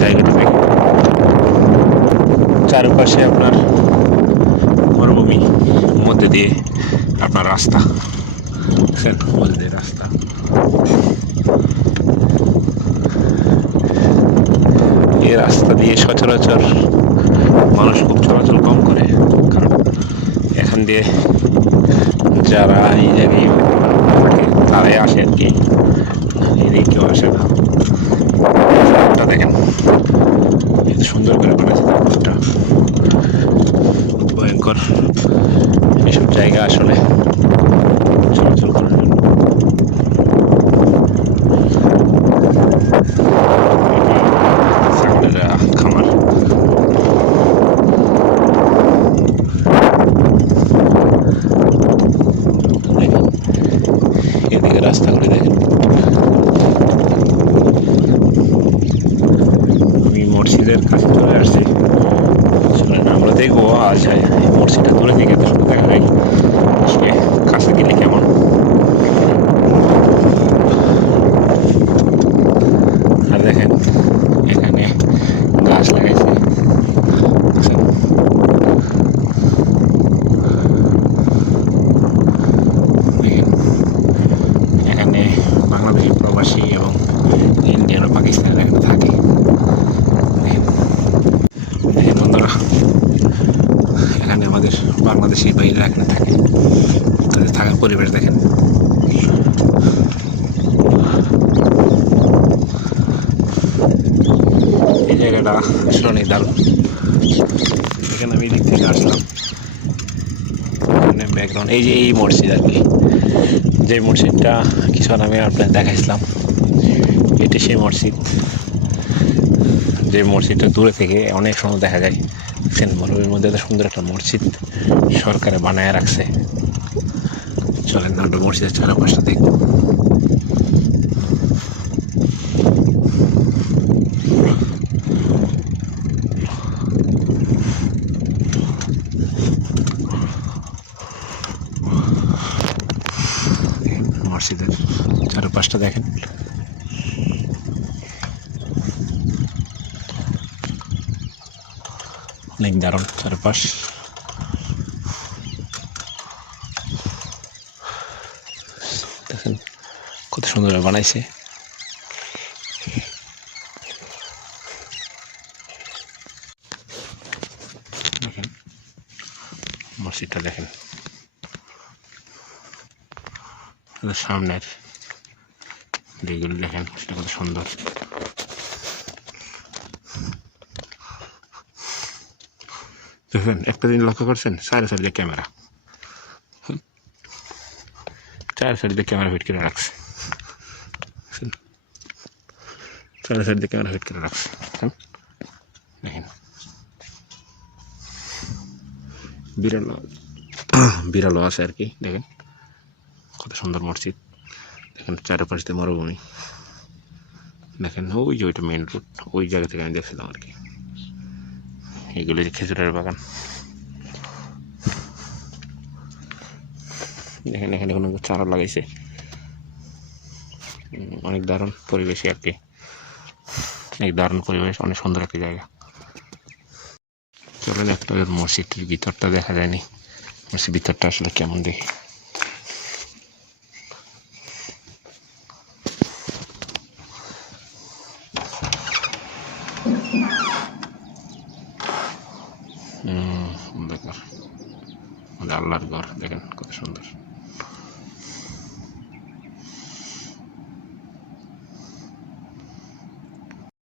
জায়গাটা দেখেন চারপাশে আপনার মরুভূমি, মধ্যে দিয়ে আপনার রাস্তা। দেখছেন মধ্যে রাস্তা। এই রাস্তা দিয়ে সচরাচর মানুষ খুব চলাচল কম করে, কারণ এখান দিয়ে যারা এই জায়গায় তারাই আসে আর কি। এদিকে কেউ আসে না। রাস্তাটা দেখেন। সুন্দর করে বানাইছে রাস্তাটা ভয়ঙ্কর এইসব জায়গা আসলে চলাচল করার জন্য। রাস্তাগুলি দেখেন। আমি মসজিদের কাছে চলে আসছি। চলেন, আমরা দেখব আজ এই মসজিদটা নিয়ে এত দেখা যায় আসলে কাছে গেলে কেমন? আর দেখেন, এখানে গাছ লাগাইছে। এখানে বাংলাদেশি প্রবাসী এবং ইন্ডিয়ান ও পাকিস্তানের থাকে দেখেন দেখেন বন্ধুরা এখানে আমাদের বাংলাদেশি বাইরে এখানে থাকে। তাদের থাকার পরিবেশ দেখেন। এই জায়গাটা আসলে অনেক দারুণ। এখানে আমি দিক থেকে আসলাম। ব্যাকগ্রাউন্ড এই যে এই মসজিদ আর কি। যে মসজিদটা কিছু আমি আপনার দেখাইছিলাম, এটি সেই মসজিদ। যে মসজিদটা দূরে থেকে অনেক সময় দেখা যায়। সেন মরুভূমির মধ্যে এত সুন্দর একটা মসজিদ সরকারে বানায় রাখছে। চলেন আমরা মসজিদের চারপাশটা দেখব। মসজিদের চারপাশটা দেখেন। অনেক দারুণ, চারপাশ। দেখেন কত সুন্দর বানাইছে। মসজিদটা দেখেন। সামনের দিকগুলো দেখেন, সেটা কত সুন্দর। দেখেন একটা দিন লক্ষ্য করছেন সাড়ে সাইডে ক্যামেরা চার সাইডে ক্যামেরা ফিট করে রাখছে? চার সাইডে ক্যামেরা ফিট করে রাখছে দেখেন? বিড়াল বিড়ালও আছে আর কি দেখেন কত সুন্দর মসজিদ দেখেন চারপাশ দিয়ে মরুভূমি দেখেন ওই যে ওইটা মেন রোড ওই জায়গা থেকে আমি দেখছিলাম আর কি এগুলো যে খেজুরের বাগান। দেখেন, এখানে কোনো চারা লাগাইছে। অনেক দারুণ পরিবেশে আর কি। অনেক দারুণ পরিবেশ, অনেক সুন্দর একটা জায়গা। চলেন একটা মসজিদটির ভিতরটা দেখা যায়নি। মসজিদ ভিতরটা আসলে কেমন দেখি। আল্লাহর ঘর দেখেন কত সুন্দর।